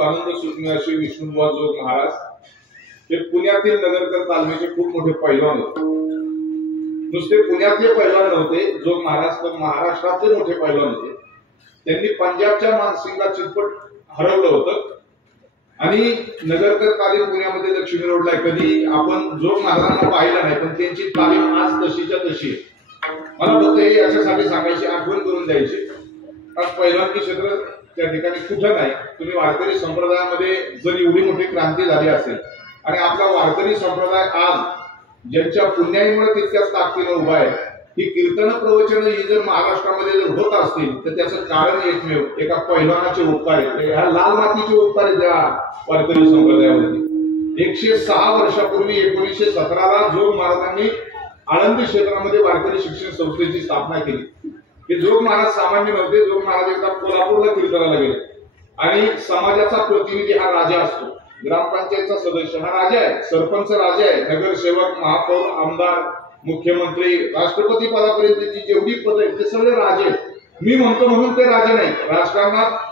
स्वानंद सुटणे असे विष्णुबुवा जोग महाराज हे पुण्यातील नगरकर तालमीचे खूप मोठे पैलवान होते। नुसते पुण्यातले पैलवान नव्हते, जोग महाराज तर महाराष्ट्रातले मोठे पैलवान होते। त्यांनी पंजाबच्या मानसिंगला चितपट हरवलं होतं आणि नगरकर तालीम पुण्यामध्ये दक्षिण रोडला कधी आपण जोग महाराजांना पाहिलं नाही, पण त्यांची तालीम आज तशीच्या तशी आहे। मला फक्त हे याच्यासाठी सांगायची, आठवण करून द्यायची, आज पैलवानकी क्षेत्र त्या ठिकाणी कुठं नाही। तुम्ही वारकरी संप्रदायामध्ये जर एवढी मोठी क्रांती झाली असेल आणि आपला वारकरी संप्रदाय आज ज्यांच्या पुण्याईमुळे तितक्याच ताकदीने उभा आहे, ही कीर्तन प्रवचन ही जर महाराष्ट्रामध्ये जर होत असतील तर त्याचं कारण एकमेव एका पैलवानाचे उपकार आहेत, ह्या लाल मातीचे उपकार आहेत त्या वारकरी संप्रदायावरती। 106 वर्षापूर्वी 1917ला जोग महाराजांनी आळंदी क्षेत्रामध्ये वारकरी शिक्षण संस्थेची स्थापना केली। हे जोग महाराज सामान्य नव्हते। जोग महाराज एकदा कोल्हापूरला कीर्तनाला गेले आणि समाजाचा प्रतिनिधी हा राजा असतो, ग्रामपंचायतचा सदस्य हा राजा आहे, सरपंच राजा आहे, नगरसेवक, महापौर, आमदार, मुख्यमंत्री, राष्ट्रपती पदापर्यंतची जेवढी पद आहेत ते सगळे राजे आहेत। मी म्हणतो म्हणून ते राजे नाही। राजकारणात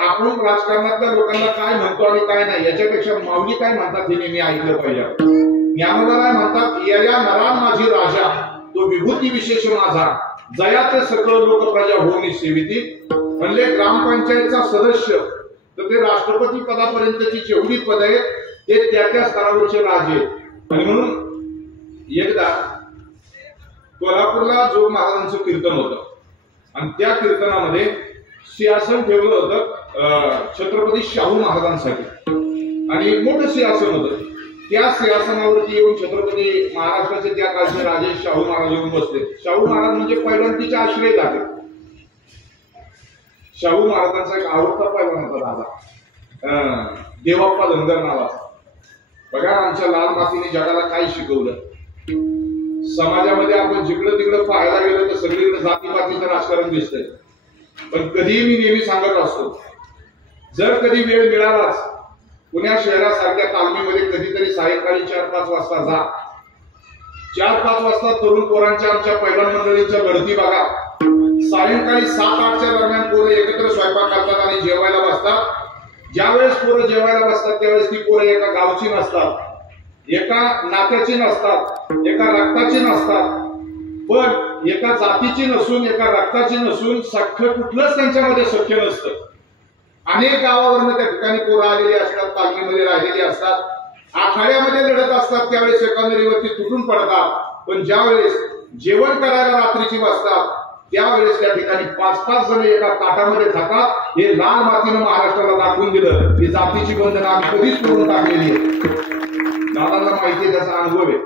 आपण राजकारणातल्या लोकांना काय म्हणतो आणि काय नाही याच्यापेक्षा माऊली काय म्हणतात हे नेहमी ऐकलं पाहिजे। ज्ञानोबा काय म्हणतात, या नरा माझी राजा तो विभूती विशेष माझा, जयाचे सकळ लोक प्रजा होऊन सेविती। म्हणले ग्रामपंचायतचा सदस्य तर ते राष्ट्रपती पदापर्यंतची जेवढी पद आहेत ते त्या स्तरावरचे राजे। आणि म्हणून एकदा कोल्हापूरला जोग महाराजांचं कीर्तन होतं आणि त्या कीर्तनामध्ये सिंहासन ठेवलं होतं छत्रपती शाहू महाराजांसाठी आणि मोठं सिंहासन होतं। त्या सिंहासनावरती येऊन छत्रपती महाराष्ट्राचे त्या काळचे राजे शाहू महाराज येऊन बसले। शाहू महाराज म्हणजे पैलवानकीचे आश्रय आहे। शाहू महाराजांचा एक आवडता पैलवान होता दादा, देवाप्पा धनगर नावाचा। बघा आमच्या लाल मातीने जगाला काय शिकवलं। समाजामध्ये आपण जिकडं तिकडं पाहायला गेलो तर सगळीकडे जातीपातीचं राजकारण दिसतंय, पण कधीही मी नेहमी सांगत असतो, जर कधी वेळ मिळालाच पुण्या शहरासारख्या तालमीमध्ये कधीतरी सायंकाळी 4-5 वाजता जा। 4-5 वाजता तरुण पोरांच्या आमच्या पैलवान मंडळींच्या लढती बघा। सायंकाळी 7-8च्या दरम्यान पोरं एकत्र स्वयंपाक करतात आणि जेवायला बसतात। ज्यावेळेस पोरं जेवायला बसतात त्यावेळेस ती पोरं एका गावची नसतात, एका नात्याची नसतात, एका रक्ताची नसतात, पण एका जातीची नसून एका रक्ताची नसून सख्य कुठलंच त्यांच्यामध्ये सख्य नसतं। अनेक गावावरून त्या ठिकाणी पोरं आलेली असतात, तालमीमध्ये राहिलेली असतात, आखाड्यामध्ये लढत असतात, त्यावेळेस एकंदरीवरती तुटून पडतात। पण ज्यावेळेस जेवण करायला रात्रीची बसतात त्यावेळेस त्या ठिकाणी 5-5 जण एका ताटामध्ये खातात। हे लाल मातीनं महाराष्ट्राला दाखवून दिलं की जातीची बंधनं आम्ही कधीच तोडून टाकलेली आहे। दादांना माहिती आहे, त्याचा अनुभव आहे।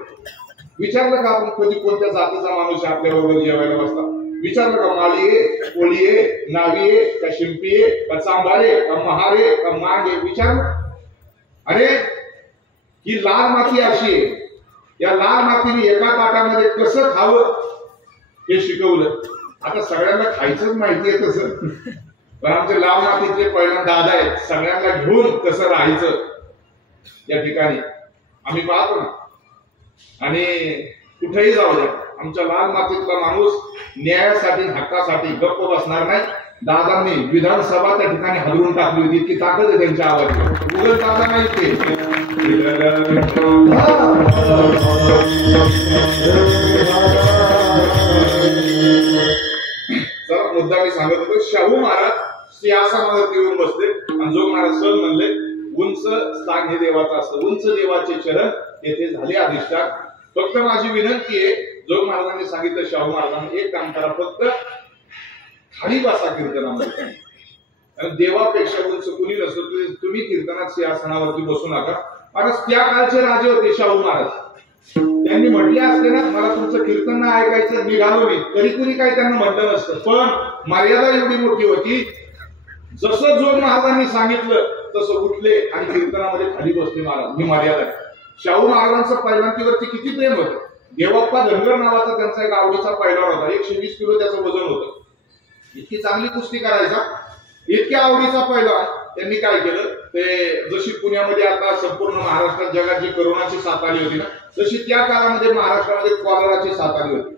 विचारलं का आपण कधी कोणत्या जातीचा माणूस आपल्या बरोबर जेवायला बसला? विचारलं का माळी आहे, कोळी आहे, नावी आहे, का शिंपी आहे, का चांभारे, का महारे, का मांग आहे? विचारलं? अरे ही लाल माती अशी आहे, या लाल मातीने एका ताटामध्ये कसं खावं हे शिकवलं। आता सगळ्यांना खायचंच माहिती आहे तसं, पण आमचे लाल मातीतले पैलवान दादा आहेत, सगळ्यांना घेऊन कसं राहायचं या ठिकाणी आम्ही पाहतो ना। आणि कुठेही जाऊ द्या, आमच्या लाल मातीतला माणूस न्यायासाठी हक्कासाठी गप्प बसणार नाही। दादांनी विधानसभा त्या ठिकाणी हलवून टाकली होती, इतकी ताकद आहे त्यांच्या आवाजात, उगल दादा नाही ते। चला मुद्दा मी सांगत होतो, शाहू महाराज सिंहासनावरती येऊन बसले आणि जोग महाराज सण म्हणले, उंच स्थान हे देवाचं असतं, उंच देवाचे चरण येथे झाले अधिष्ठान। फक्त माझी विनंती आहे, जोग महाराजांनी सांगितलं शाहू महाराजांनी, एक काम करा, फक्त खाली बसा कीर्तनामध्ये, देवापेक्षा उंच कुणी नसतो, तुम्ही कीर्तनात सिंहासनावरती बसू नका। कारण त्या काळचे राजे होते शाहू महाराज, त्यांनी म्हटले असते ना मला तुमचं कीर्तन नाही ऐकायचं, निघालो मी, तरी कुणी काही त्यांना म्हटलं नसतं। पण मर्यादा एवढी मोठी होती, जसं जोग महाराजांनी सांगितलं तसं उठले आणि कीर्तनामध्ये खाली बसले महाराज, ही मर्यादा आहे। शाहू महाराजांचं पैलवानकीवरती किती प्रेम होतं। देवाप्पा धनगर नावाचा त्यांचा एक आवडीचा पैलवान होता, 120 किलो त्याचं वजन होतं, इतकी चांगली कुस्ती करायचा, इतक्या आवडीचा पैलवान। त्यांनी काय केलं, ते जशी पुण्यामध्ये आता संपूर्ण महाराष्ट्रात जगात जी कोरोनाची साथ आली होती ना, तशी त्या काळामध्ये महाराष्ट्रामध्ये कॉलराची साथ आली होती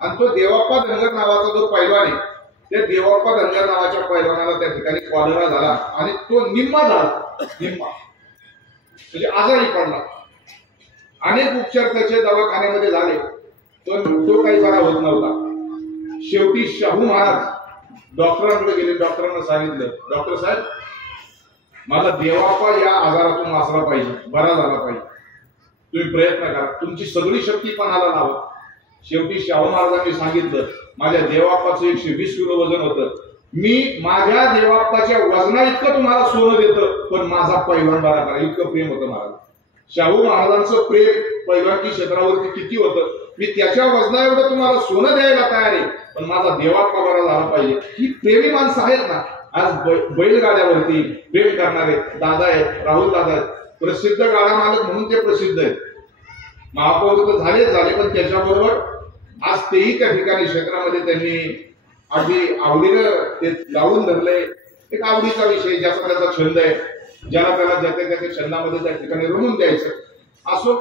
आणि तो देवाप्पा धनगर नावाचा जो पैलवान आहे त्या देवाप्पा धनगर नावाच्या पैलवानाला त्या ठिकाणी कॉलरा झाला आणि तो निम्मा झाला, निम्मा म्हणजे आजारी पडला. अनेक उपचार त्याचे दवाखान्यामध्ये झाले पण तो काही बरा होत नव्हता. शेवटी शाहू महाराज डॉक्टरांकडे गेले. डॉक्टरांना सांगितलं, डॉक्टर साहेब माझा देवाप्पा या आजारातून वाचला पाहिजे, बरा झाला पाहिजे, तुम्ही प्रयत्न करा, तुमची सगळी शक्ती पणाला लावा. शेवटी शाहू महाराजांनी सांगितलं माझ्या देवाप्पाचं 120 किलो वजन होतं, मी माझ्या देवाप्पाच्या वजना इतकं तुम्हाला सोनं देतं पण माझा पैलवान बरा करा, इतकं प्रेम होतं महाराज. शाहू महाराजांचं प्रेम पैलवानकी क्षेत्रावरती किती होतं, मी त्याच्या वजना एवढं तुम्हाला सोनं द्यायला तयार आहे पण माझा देवाप्पा बरा झाला पाहिजे. ही प्रेमी माणसं आहेत ना. आज बैलगाड्यावरती प्रेम करणारे दादा आहेत, राहुल दादा आहेत, प्रसिद्ध गाडा मालक म्हणून ते प्रसिद्ध आहेत. महापौर तर झाले पण त्याच्याबरोबर आज तेही त्या ठिकाणी क्षेत्रामध्ये त्यांनी अगदी आवडीनं ते लावून धरलंय. एक आवडीचा विषय, ज्याचा त्याचा छंद आहे, ज्याला त्याला त्या छंदामध्ये त्या ठिकाणी रमून द्यायचं. असो,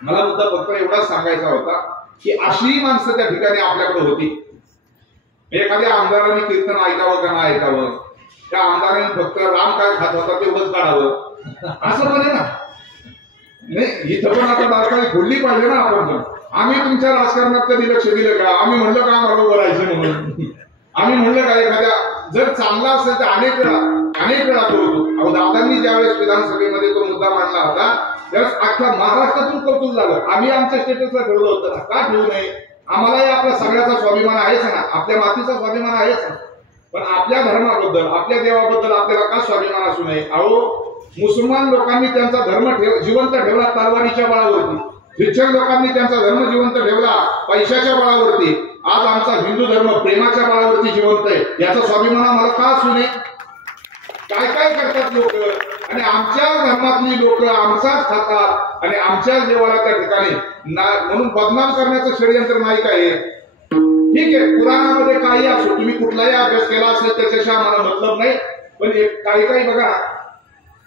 मला मुद्दा फक्त एवढाच सांगायचा होता की अशी माणसं त्या ठिकाणी आपल्याकडे होती. एखाद्या आमदारांनी कीर्तन ऐकावं का नाही ऐकावं, त्या आमदारांनी फक्त राम काय खात होता तेवढंच काढावं असं म्हणे ना. नाही, इथं पण आता राजकारणी खोडली पाहिजे ना. आपण पण आम्ही तुमच्या राजकारणात कधी लक्ष दिलं का? आम्ही म्हणलं का बरोबर बोलायचं म्हणून? आम्ही म्हणलं का एखाद्या जर चांगला असेल तर अनेक वेळा बोलतो. अहो, दादांनी ज्यावेळेस विधानसभेमध्ये तो मुद्दा मांडला होता त्यावेळेस अख्ख्या महाराष्ट्रातून कौतुक झालं. आम्ही आमच्या स्टेटसला ठेवलं होतं ना, का ठेवू नये? आम्हालाही आपल्या सगळ्याचा स्वाभिमान आहेच ना, आपल्या मातीचा स्वाभिमान आहेच ना, पण आपल्या धर्माबद्दल, आपल्या देवाबद्दल आपल्याला का स्वाभिमान असू नये? अहो, मुसलमान लोकांनी त्यांचा धर्म जिवंत ठेवला तलवारीच्या बळावरती, ख्रिश्चन लोकांनी त्यांचा धर्म जिवंत ठेवला पैशाच्या बळावरती. आज आमचा हिंदू धर्म प्रेमाच्या बळावरती जिवंत आहे. याचा स्वाभिमान आम्हाला का असू नये? काय काय करतात लोक, आणि आमच्या धर्मातली लोक आमचाच खातात आणि आमच्या देवाला त्या ठिकाणी म्हणून बदनाम करण्याचं षडयंत्र नाही काय? ठीक आहे, पुराणामध्ये काही असो, तुम्ही कुठलाही अभ्यास केला असेल त्याच्याशी आम्हाला मतलब नाही, पण काही बघा,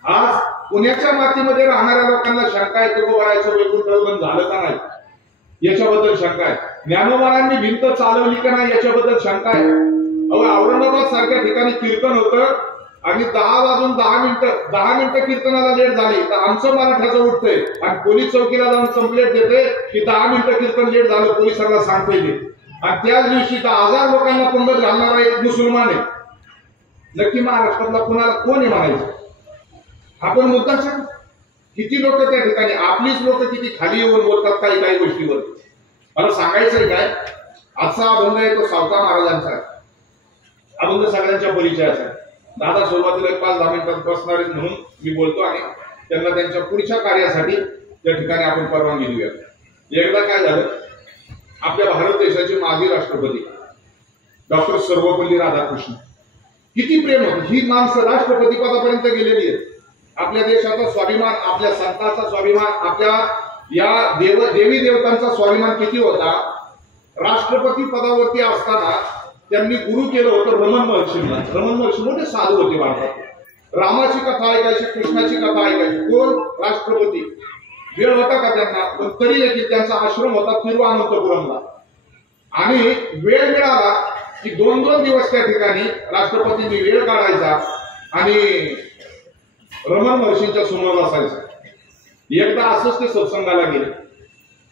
आज पुण्याच्या मातीमध्ये राहणाऱ्या लोकांना शंका आहे तुकोबारायचं वैकुंठ झालं का नाही याच्याबद्दल शंका आहे. ज्ञानोबारांनी भिंत चालवली का नाही याच्याबद्दल शंका आहे. अहो, औरंगाबाद सारख्या ठिकाणी कीर्तन होतं आणि 10 वाजून 10 मिनिटं कीर्तनाला लेट झाली तर आमचं मराठाचं उठतंय आणि पोलीस चौकीला जाऊन कंप्लेंट देते की 10 मिनिटं कीर्तन लेट झालं, पोलिसांना सांगता येईल. आणि त्याच दिवशी 10,000 लोकांना पंगत घालणारा एक मुसलमान आहे. नक्की महाराष्ट्रातला कुणाला कोण आहे म्हणायचं? आपण मुद्दाच किती लोक त्या ठिकाणी, आपलीच लोक किती खाली येऊन बोलतात काही गोष्टीवर. मला सांगायचंय काय, आजचा अभंग आहे तो सावता महाराजांचा आहे. अभंग सगळ्यांच्या परिचयाचा आहे. दादा सुरुवातीला 5-10 मिनिटात बसणार आहेत म्हणून मी बोलतो आणि त्यांना त्यांच्या पुढच्या कार्यासाठी त्या ठिकाणी आपण परवानगी देऊया. एकदा काय झालं, आपल्या भारत देशाचे माजी राष्ट्रपती डॉक्टर सर्वपल्ली राधाकृष्ण, किती प्रेम होतं. ही माणसं राष्ट्रपती पदापर्यंत गेलेली आहेत. आपल्या देशाचा स्वाभिमान, आपल्या संतांचा स्वाभिमान, आपल्या या देवी देवतांचा स्वाभिमान किती होता. राष्ट्रपती पदावरती असताना त्यांनी गुरु केलं होतं रमण महर्षींना. रमण महर्षी मोठे साधू होते भारतात. रामाची कथा ऐकायची, कृष्णाची कथा ऐकायची. कोण? राष्ट्रपती. वेळ होता का त्यांना? पण तरी देखील त्यांचा आश्रम होता तिरुअनंतपुरमला. आणि वेळ मिळाला की 2-2 दिवस त्या ठिकाणी राष्ट्रपतींनी वेळ काढायचा आणि रमण महर्षींच्या समोर बसायचं. एकदा असंच ते सत्संगाला गेले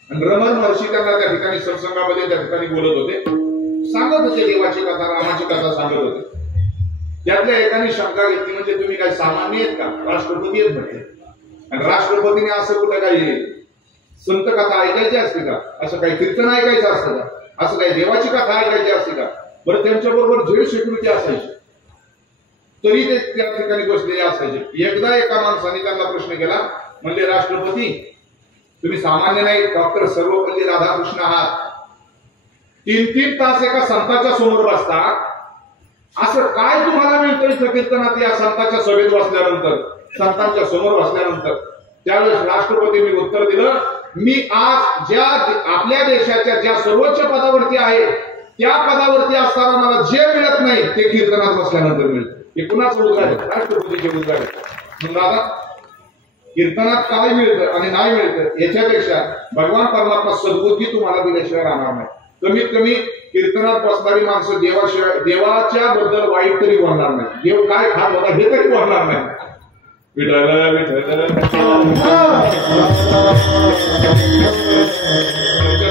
आणि रमण महर्षी त्यांना त्या ठिकाणी सत्संगामध्ये त्या ठिकाणी बोलत होते, सांगत होते देवाची कथा, रामाची कथा सांगत होते. त्यातल्या एकाने शंका घेतली, म्हणजे तुम्ही काय सामान्य आहेत का? राष्ट्रपती आहेत म्हटले. आणि राष्ट्रपतीने असं कुठं काही संत कथा ऐकायची असते का? असं काही कीर्तन ऐकायचं असतं का? असं काही देवाची कथा ऐकायची असते का? बरं, त्यांच्याबरोबर जेड सिक्युरिटी असायची तरी ते त्या ठिकाणी बसलेले असायचे. एकदा एका माणसाने त्यांना प्रश्न केला, म्हणजे राष्ट्रपती तुम्ही सामान्य नाही, डॉक्टर सर्वपल्ली राधाकृष्ण आहात, 3-3 तास एका संतांच्या समोर बसता, असं काय तुम्हाला मिळतं इथं कीर्तनात या संतांच्या सभेत बसल्यानंतर, संतांच्या समोर बसल्यानंतर? त्यावेळेस राष्ट्रपतींनी उत्तर दिलं, मी आज ज्या आपल्या देशाच्या ज्या सर्वोच्च पदावरती आहे त्या पदावरती असताना मला जे मिळत नाही ते कीर्तनात बसल्यानंतर मिळतं. हे कुणाचं उद्गार आहे? राष्ट्रपतीचे उद्गार आहे. मग दादा, कीर्तनात काय मिळतं आणि नाही मिळतं याच्यापेक्षा भगवान परमात्मा सद्बुद्धी तुम्हाला दिल्याशिवाय राहणार नाही. कमीत कमी कीर्तनात बसणारी माणसं देवाशिवाय देवाच्या बद्दल वाईट तरी बोलणार नाही, देव काय खात होता हे तरी बोलणार नाही. विठ्ठल विठ्ठल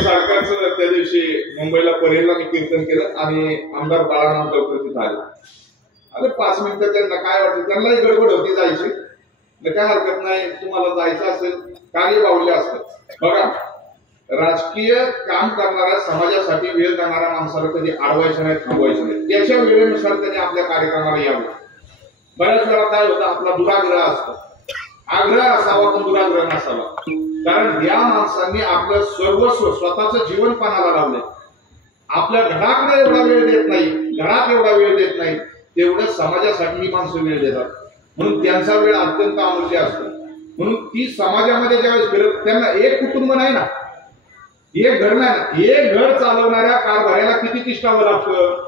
सारखाच त्या दिवशी मुंबईला परेलला मी कीर्तन केलं आणि आमदार बाळाराम लवकर तिथं आले. 5 मिनिटं त्यांना काय वाटतं, त्यांनाही गडबड होती जायची, काय हरकत नाही, तुम्हाला जायचं असेल कार्य बाहुल्य असतं. बघा, राजकीय काम करणाऱ्या समाजासाठी वेळ देणाऱ्या माणसाला कधी अडवायचं नाही, थांबवायचं नाही, त्याच्या वेळेनुसार त्यांनी आपल्या कार्यक्रमाला यावं. बऱ्याच वेळा काय होतं, आपला दुराग्रह असतो, आग्रह असावा पण दुराग्रह नसावा. कारण या माणसांनी आपलं सर्वस्व स्वतःचं जीवन पानाला लावलंय. आपल्या घराकडे एवढा वेळ देत नाही, घरात एवढा वेळ देत नाही, तेवढं समाजासाठी ही माणसं वेळ देतात. म्हणून त्यांचा वेळ अत्यंत अमूल्य असतो. म्हणून ती समाजामध्ये ज्यावेळेस फिरत, त्यांना एक कुटुंब नाही ना, एक घर नाही, एक घर चालवणाऱ्या कारभाऱ्याला किती तिष्ठावं लागतं,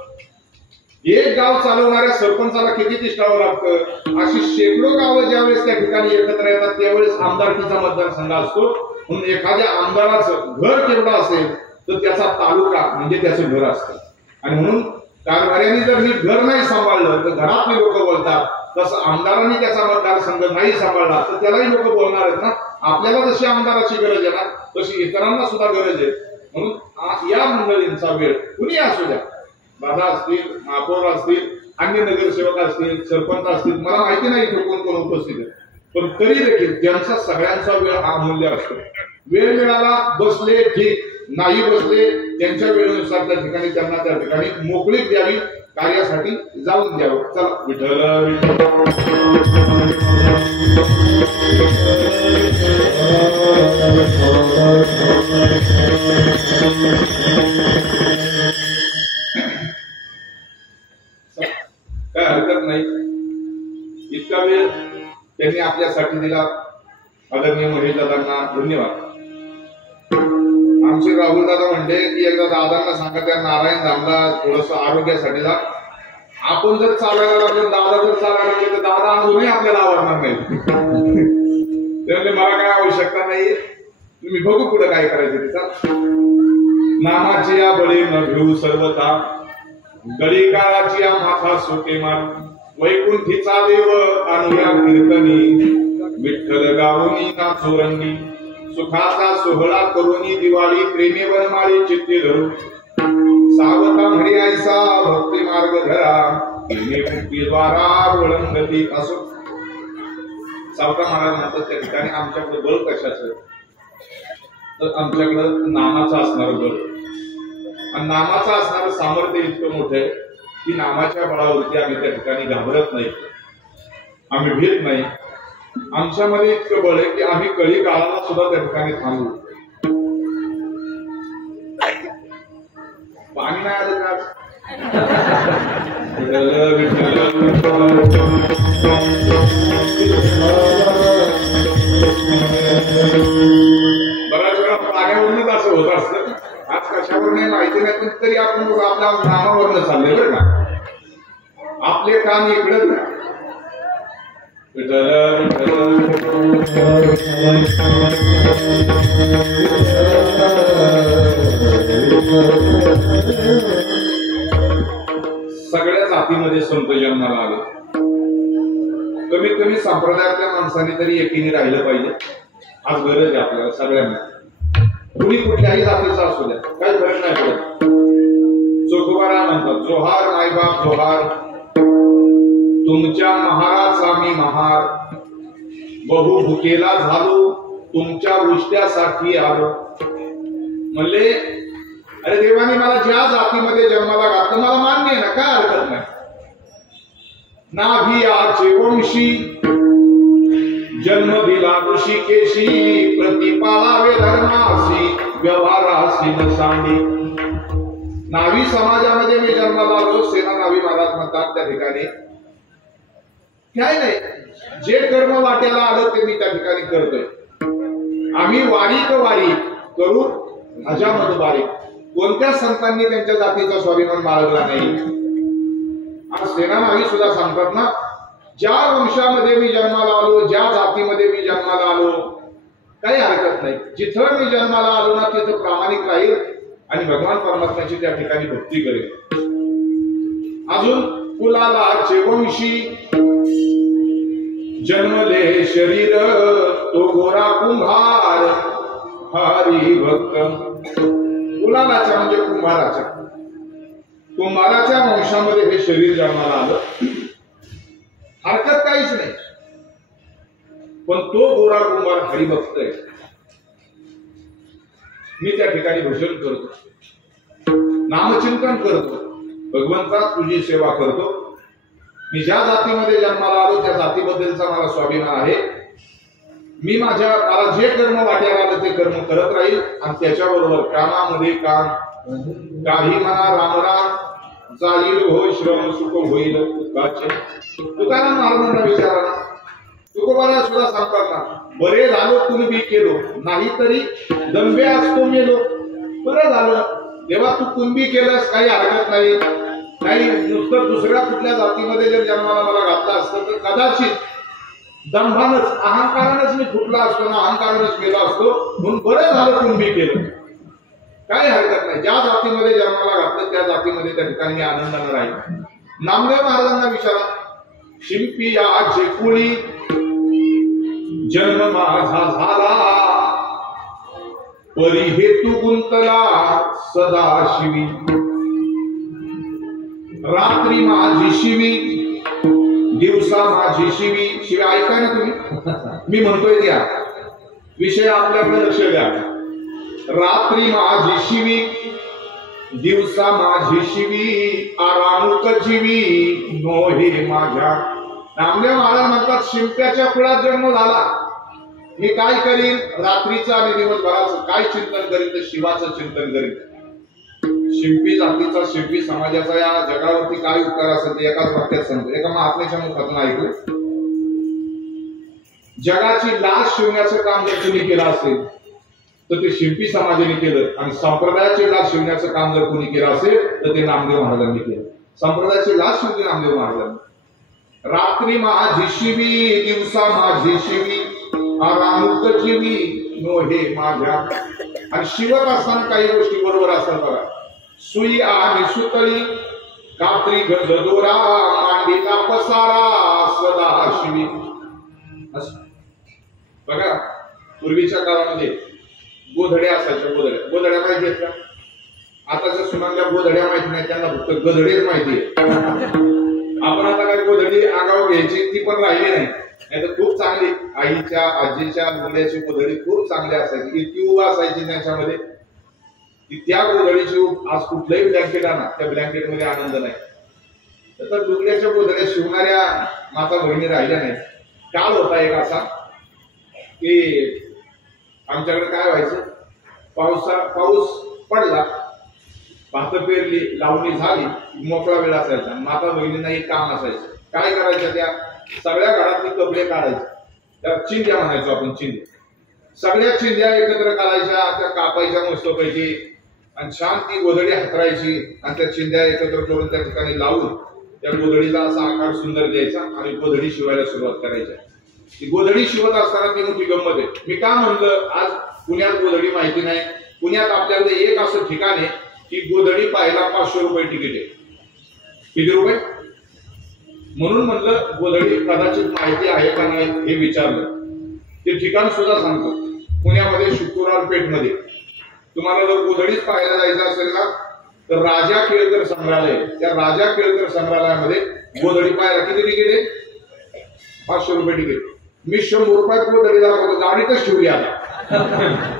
एक गाव चालवणाऱ्या सरपंचाला किती तिष्ठावं लागतं. अशी शेकडो गावं ज्यावेळेस त्या ठिकाणी एकत्र येतात त्यावेळेस आमदारकीचा मतदारसंघ असतो. म्हणून एखाद्या आमदाराचं घर केवढं असेल तर त्याचा तालुका म्हणजे त्याचं घर असतं. आणि म्हणून कारभाऱ्याने जर नीट घर नाही सांभाळलं तर घरातली लोक बोलतात, तसं आमदारांनी त्याचा मतदारसंघ नाही सांभाळला तर त्यालाही लोक बोलणार आहेत ना. आपल्याला जशी आमदाराची गरज आहे ना तशी इतरांना सुद्धा गरज आहे. म्हणून या मंडळींचा वेळ कुणी असू द्या, दादा असतील, महापौर असतील, अन्य नगरसेवक असतील, सरपंच असतील, मला माहिती नाही इथे कोण कोण उपस्थित आहे, पण तरी देखील त्यांचा सगळ्यांचा वेळ हा अमूल्य असतो. वेळ मिळाला, बसले ठीक, नाही बसले त्यांच्या वेळेनुसार त्या ठिकाणी त्यांना त्या ठिकाणी मोकळीक द्यावी, कार्यासाठी जाऊन द्यावं. चला विठ्ठल काय हरकत नाही. इतका वेळ त्यांनी आपल्यासाठी दिला. आदरणीय महेश दादांना धन्यवाद. आमचे राहुल दादा म्हणले की एकदा दादांना सांगा त्या नारायण धामला थोडस आरोग्यासाठी जा. आपण जर चालायला लागलो, दादा जर चालायला लागले तर दादा अजूनही आपल्याला आवडणार नाही. त्यामुळे मला काय आवश्यकता नाही, तुम्ही बघू पुढे काय करायचं तिचा. नामाची या बळी न घेऊ सर्वथा, गळी काळाची या माथा सोटे मान, वैकुंठीचा देव आणूया कीर्तनी, विठ्ठल गावनी ना चोरंगी, सुखाचा सोहळा करुनी दिवाळी, प्रेमे वनमाळी चित्ते धरू, सावता म्हणी ऐसा भक्ती मार्ग धरा, द्वारा वळंगती असो. सावता महाराज म्हणतात त्या ठिकाणी आमच्याकडे बळ कशाचं, तर आमच्याकडं नामाचं असणारं बळ, आणि नामाचं असणारं सामर्थ्य इतकं मोठं आहे की नामाच्या बळावरती आम्ही त्या ठिकाणी घाबरत नाही, आम्ही भीत नाही. आमच्यामध्ये इतकं बळ आहे की आम्ही कळी काळाला सुद्धा त्या ठिकाणी थांबू. पाणी नाही आलं का? बऱ्याच वेळा पाण्यावरूनच असं होत असतं. आज कशावर नाही माहिती नाही, पण तरी आपण आपल्या नामावरनं चाललंय बरं का. आपले काम इकडं सगळ्या जातीमध्ये संत जन्माला आले. कमीत कमी संप्रदायातल्या माणसांनी तरी एकीने राहिलं पाहिजे. आज गरज आहे आपल्याला सगळ्यांना. कुणी कुठल्याही जातीचा असू द्या, काही फरक नाही पडत. चोखोबारा म्हणतात, जोहार मायबाप जोहार, तुमच्या महाराचा मी महार, बहु भुकेला झालो तुमच्या उष्ट्यासाठी आलो. म्हणले अरे देवाने मला ज्या जातीमध्ये जन्माला घातलं मला मान्य आहे ना, काय हरकत नाही. नाभियाचे वंशी जन्म दिला ऋषिकेशी, प्रतिपालावे धर्मासी व्यवहारासी न सांडी. नावी समाजामध्ये मी जन्माला आलो. सेना नावी महाराज म्हणतात त्या ठिकाणी काय नाही, जे कर्म वाट्याला आलं ते मी त्या ठिकाणी करतोय. आम्ही वारीक वारी करू ध्वजामध बारीक. कोणत्या संतांनी त्यांच्या जातीचा स्वाभिमान बाळगला नाही. आज सेना नावी सुद्धा सांगतात ना, ज्या वंशामध्ये मी जन्माला आलो, ज्या जातीमध्ये मी जन्माला आलो, काही हरकत नाही. जिथं मी जन्माला आलो ना तिथं प्रामाणिक राहील आणि भगवान परमात्म्याची त्या ठिकाणी भक्ती करेल. अजून कुलालाचे वंशी जन्मले शरीर तो गोरा कुंभार हरी भक्त. कुलालाच्या म्हणजे कुंभाराच्या वंशामध्ये हे शरीर जन्माला आलं, हरकत काहीच नाही. पण तो गोरा कुंभार हरिभक्त आहे. मी त्या ठिकाणी भजन करतो, नामचिंतन करतो, भगवंता तुझी सेवा करतो. मी ज्या जातीमध्ये जन्माला आलो त्या जातीबद्दलचा मला स्वाभिमान आहे. मी मला जे कर्म वाट्याला आलं ते कर्म करत राहील आणि त्याच्याबरोबर कामामध्ये काम, काही म्हणा रामराम, जाईल हो श्रवण सुख होईल. तुकाराम महाराजांना विचारा, तुकोबाला सुद्धा सांगतात ना, बरे झालो कुणबी केलो, नाहीतरी दंबे असतो मेलो. बरं झालं तेव्हा तू कुणबी केलंस, काही हरकत नाही. नाही नुसतं दुसऱ्या कुठल्या जातीमध्ये जर जन्माला मला घातला असतं तर कदाचित दंभानच अहंकारानच मी फुटला असतो ना, अहंकारानच मेला असतो. म्हणून बरं झालं कुणबी केलं, काही हरकत नाही. ज्या जातीमध्ये जन्माला घातलं त्या जातीमध्ये त्या ठिकाणी मी आनंदाने राहील. नामदेव महाराजांना विचारा, शिंपी आचे कुळी जन्म माझा झाला, परी हेतू गुंतला सदाशिवी. रात्री माझी शिवी, दिवसा माझी शिवी. शिवी ऐकाय ना तुम्ही, मी म्हणतोय त्या विषय आपल्याकडे लक्ष द्या. रात्री माझी शिवी, दिवसा माझी शिवी, आरामुक जीवी नोहे माझ्या. नामदेव महाराज म्हणतात, शिंप्याच्या कुळात जन्म झाला, मी काय करीन? रात्रीचं आणि दिवसभराचं काय चिंतन करीन? तर शिवाचं चिंतन करीन. शिंपी जातीचा, शिंपी समाजाचा या जगावरती काय उपकार असेल ते एकाच वाक्यात सांगतो, एका महात्म्याच्या मुखातून ऐकलं. जगाची लाज शिवण्याचं काम जर तुम्ही केलं असेल तर ते शिंपी समाजाने केलं, आणि संप्रदायाची लाज शिवण्याचं काम जर कोणी केलं असेल तर ते नामदेव महाराजांनी केलं. संप्रदायाची लाज शिवली नामदेव महाराजांनी. रात्री माझी शिवी, दिवसा माझी शिवी, आरामुक्त जीवी नोहे माझ्या. आणि शिवत असताना काही गोष्टी बरोबर असतात बघा. सुई आणि सुतळी, कात्री गंध दोरा, मांडीला पसारा सदा शिवी. बघा पूर्वीच्या काळामध्ये गोधड्या असायच्या. गोधड्या माहिती आहेत का? आताच्या सुनांना गोधड्या माहिती नाही, त्यांना फक्त गधडेच माहिती आहे. आपण आता काय गोधडी आगाव घ्यायची ती पण राहिली नाही. तर खूप चांगली आईच्या आजीच्या गोधड्याची गोधडी खूप चांगली असायची, इतकी उभा असायची त्याच्यामध्ये की त्या गोधडीची आज कुठलंही ब्लँकेट आणा त्या ब्लँकेटमध्ये आनंद नाही. तर दुसऱ्याच्या गोधड्या शिवणाऱ्या माता बहिणी राहिल्या नाही. काळ होता एक असा की आमच्याकडे काय व्हायचं, पाऊस पडला, भात पेरली, लावणी झाली, मोकळा वेळ असायचा. माता बहिणींना एक काम असायचं. काय करायचं, त्या सगळ्या घरातले कपडे काढायचे, त्या चिंध्या म्हणायचो आपण, चिंध्या. सगळ्या चिंध्या एकत्र काढायच्या, त्या कापायच्या मस्तपैकी आणि छान ती गोधडी हातरायची आणि त्या चिंध्या एकत्र करून त्या ठिकाणी लावून त्या गोधडीला असा आकार सुंदर द्यायचा आणि गोधडी शिवायला सुरुवात करायची. ती गोधडी शिवत असताना ती मोठी गंमत आहे. मी का म्हणलं, आज पुण्यात गोधडी माहिती नाही. पुण्यात आपल्याकडे एक असं ठिकाण आहे की गोधडी पाहायला 500 रुपये तिकीट आहे. किती रुपये? म्हणून म्हणलं गोधडी कदाचित माहिती आहे का नाही हे विचारलं. ते ठिकाण सुद्धा सांगतो. पुण्यामध्ये शुक्रवार पेठमध्ये तुम्हाला जर गोधडीच पाहायला जायचं असेल ना तर राजा केळकर संग्रहालय, त्या राजा केळकर संग्रहालयामध्ये गोधडी पाहायला किती तिकीट आहे? 500 रुपये तिकीट. मी 100 रुपयात गोधडी दाखवतो, गाडीतच ठेवली आता.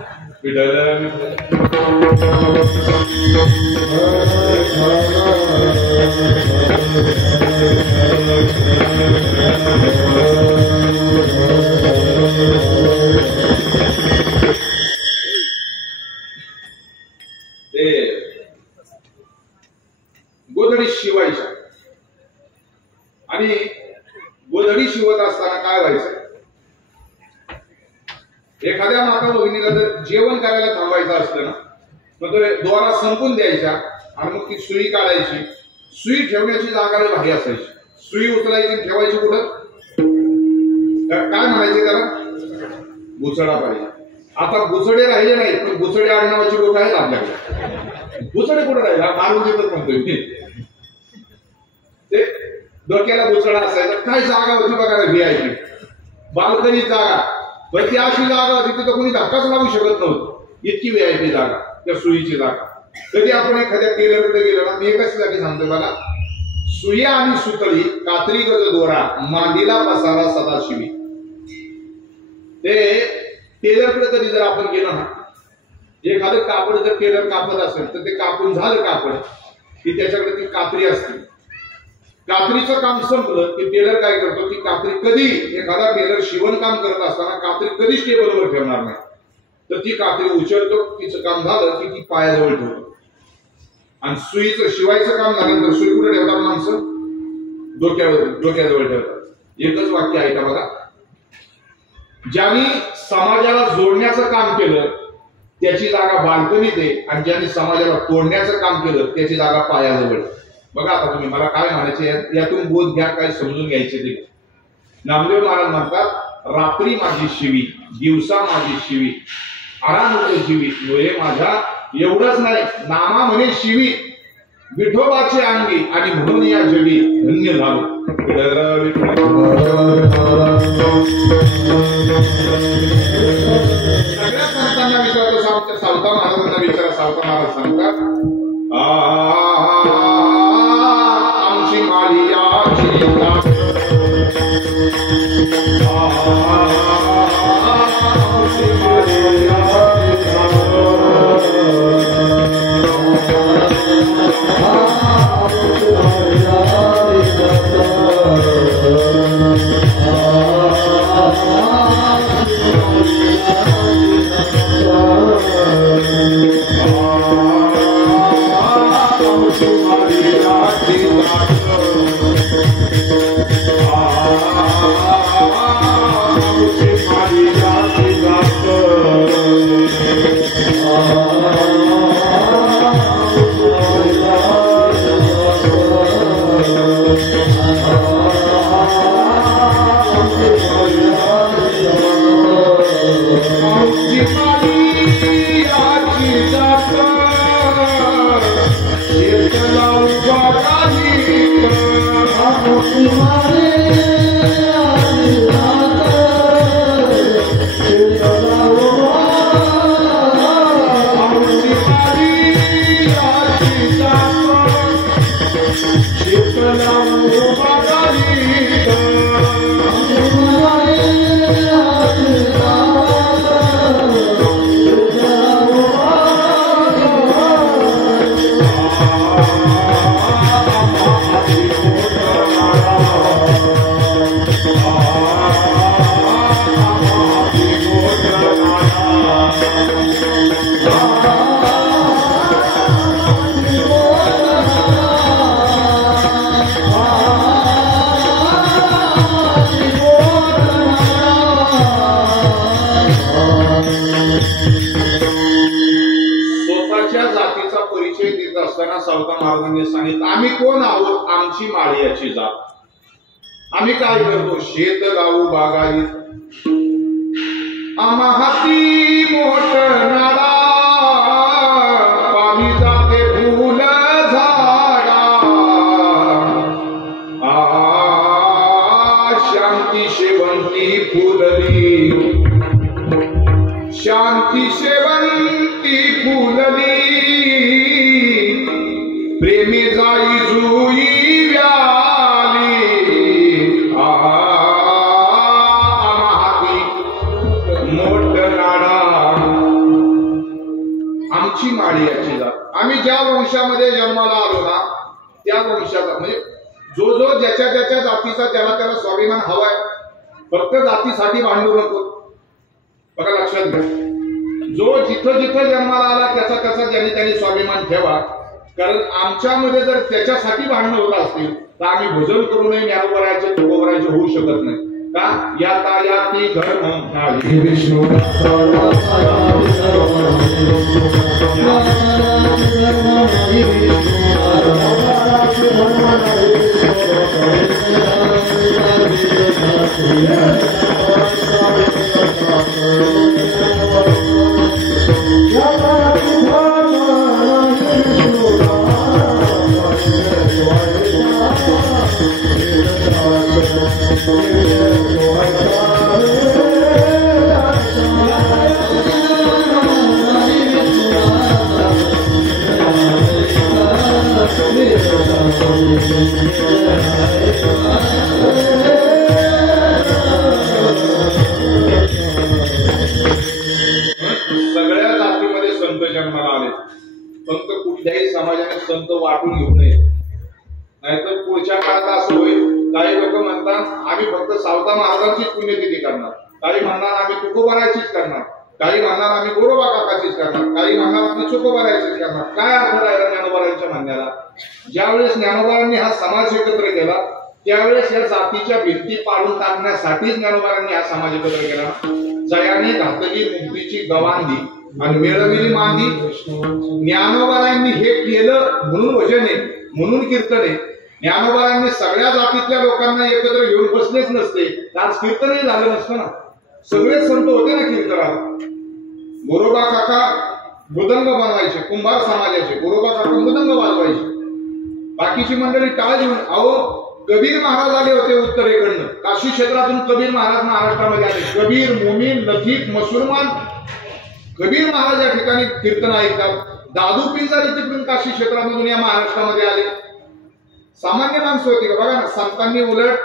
गोधडी शिवायच्या. आणि गोधडी शिवत असताना काय व्हायचं, एखाद्या माता भगिनीला जर जेवण करायला थांबायचं असलं ना मग दोरा संपून द्यायच्या आणि मग ती सुई काढायची. सुई ठेवण्याची जागा भारी असायची. सुई उचलायची ठेवायची कुठं, काय म्हणायचे त्याला, बुचडा पाहिजे. आता बुचडे राहिले नाही, पण बुचडे आडनावाची लोक आहेत आपल्याकडे. बुचडे कुठे राहिला मारून देतच म्हणतोय मी. ते डोक्याला बुचडा असायचा. काय जागा होती बघा VIP बाल्कनी जागा. पण ती अशी जागा होती तिथं कोणी धक्काच लावू शकत नव्हतं. इतकी VIP जागा, त्या सुईची जागा. कधी आपण एखाद्या टेलरकडे गेलो ना, मी एकाच जागी सांगतो बघा, सुया आणि सुतळी कात्री गज दोरा मांडीला पसारा सदाशिवी. ते टेलरकडे कधी जर आपण गेलो ना, एखादं कापड जर टेलर कापत असेल तर ते कापून झालं कापड की त्याच्याकडे ती कात्री असते. कात्रीचं काम संपलं की टेलर काय करतो, ती कात्री कधी एखादा टेलर शिवणकाम करत असताना कात्री कधीच टेबलवर ठेवणार नाही. तर ती कात्री उचलतो, तिचं काम झालं की ती पायाजवळ ठेवतो. आणि सुईचं शिवायचं काम झाल्यानंतर सुई कुठे ठेवतात माणसं? डोक्याजवळ ठेवतात. एकच वाक्य आहे का बघा, ज्यांनी समाजाला जोडण्याचं काम केलं त्याची जागा बाल्कनीत आहे, आणि ज्यांनी समाजाला तोडण्याचं काम केलं त्याची जागा पायाजवळ. बघा आता तुम्ही मला काय म्हणायचे, यातून बोध घ्या, काय समजून घ्यायचे ते. नामदेव महाराज म्हणतात, रात्री माझी शिवी दिवसा माझी शिवी आराम जीवी लोये माझ्या. एवढंच नाही, नामा म्हणे शिवी विठोबाचे अंगी आणि म्हणून या जगी धन्य झालो. सगळ्या संतांना विचारतो, सावता महाराजांना विचारा. सावता महाराज सांगतात, आमची माळी आमची आम्ही कोण आहोत, आमची माळी जात. आम्ही काय करतो, शेत गाऊ बागायत, आम्हा हाती मोठ नाडा, पाणी जाते फुल झाडा. शांती शेवंती फुलली, शांती शेवंती फुलली, प्रेमी जाई जुई व्याली. आम्हाती मोठ नाडा, आमची माळी जात. आम्ही ज्या वंशामध्ये जन्माला आलो ना, त्या वंशाचा म्हणजे जो ज्याच्या जातीचा त्याला स्वाभिमान हवाय. फक्त जातीसाठी भांडू नको, बघा लक्षात घ्या. जो जिथं जन्माला आला त्याचा ज्याने स्वाभिमान ठेवा. कारण आमच्यामध्ये जर त्याच्यासाठी भांडणं होत असतील तर आम्ही भजन करू नये, ज्ञानोबरायचे तुकोबरायचे होऊ शकत नाही. का याती धर्म विष्णू सगळ्या जातीमध्ये संत जन्माला आले, फक्त कुठल्याही समाजाने संत वाटून घेऊ नये, नाहीतर पुढच्या काळात असं होईल. काही लोक म्हणतात आम्ही फक्त सावता महाराजांचीच पुण्यतिथी करणार, काही म्हणणार आम्ही तुकोबारायचीच करणार, काही म्हणणार आम्ही गोरोबा काकाचीच करणार, काही म्हणणार आम्ही चुकोबारायचीच करणार. काय अर्थ राहिला ज्ञानोबारांच्या म्हणण्याला? ज्यावेळेस ज्ञानोबारांनी हा समाज एकत्र केला त्यावेळेस या जातीच्या भिंती पाडून टाकण्यासाठीच ज्ञानोबारांनी हा समाज एकत्र केला. जयाने घातली मुक्तीची गवांधी आणि मिळविली मांदी. ज्ञानोबारांनी हे केलं म्हणून भजने, म्हणून कीर्तने. ज्ञानोबारांनी सगळ्या जातीतल्या लोकांना एकत्र घेऊन बसलेच नसते तर आज कीर्तनही झालं नसतं ना. सगळे संत होते ना कीर्तनाला. गोरोबा काका मृदंग बनवायचे, कुंभार समाजाचे गोरोबा काका मृदंग वाजवायचे, बाकीची मंडळी टाळ घेऊन. अहो कबीर महाराज आले होते उत्तरेकडनं, काशी क्षेत्रातून कबीर महाराज महाराष्ट्रामध्ये आले. कबीर, मोमीन, लतीफ, मुसलमान कबीर महाराज या ठिकाणी कीर्तन ऐकतात. दादू पिंजारी तिकडून काशी क्षेत्रामधून या महाराष्ट्रामध्ये आले. सामान्य माणसं होती का? बघा ना, संतांनी उलट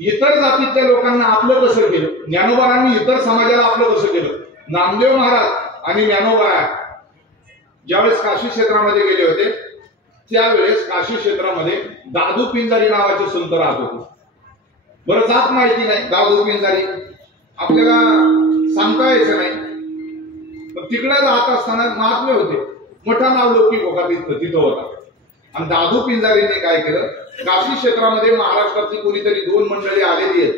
इतर जातीतल्या लोकांना आपलं कसं केलं, ज्ञानोबारांनी इतर समाजाला आपलं कसं केलं. नामदेव महाराज आणि ज्ञानोबा ज्यावेळेस काशी क्षेत्रामध्ये गेले होते त्यावेळेस काशी क्षेत्रामध्ये दादू पिंजारी नावाचे संत राहत होते. बरं जात माहिती नाही, दादू पिंजारी आपल्याला सांगता यायचं नाही, पण तिकडे राहत असताना महात्मे होते, मोठा नावलौकिक होता तिथं होता. आणि दादू पिंजारीने काय केलं, काशी क्षेत्रामध्ये महाराष्ट्रातली कोणीतरी 2 मंडळी आलेली आहेत.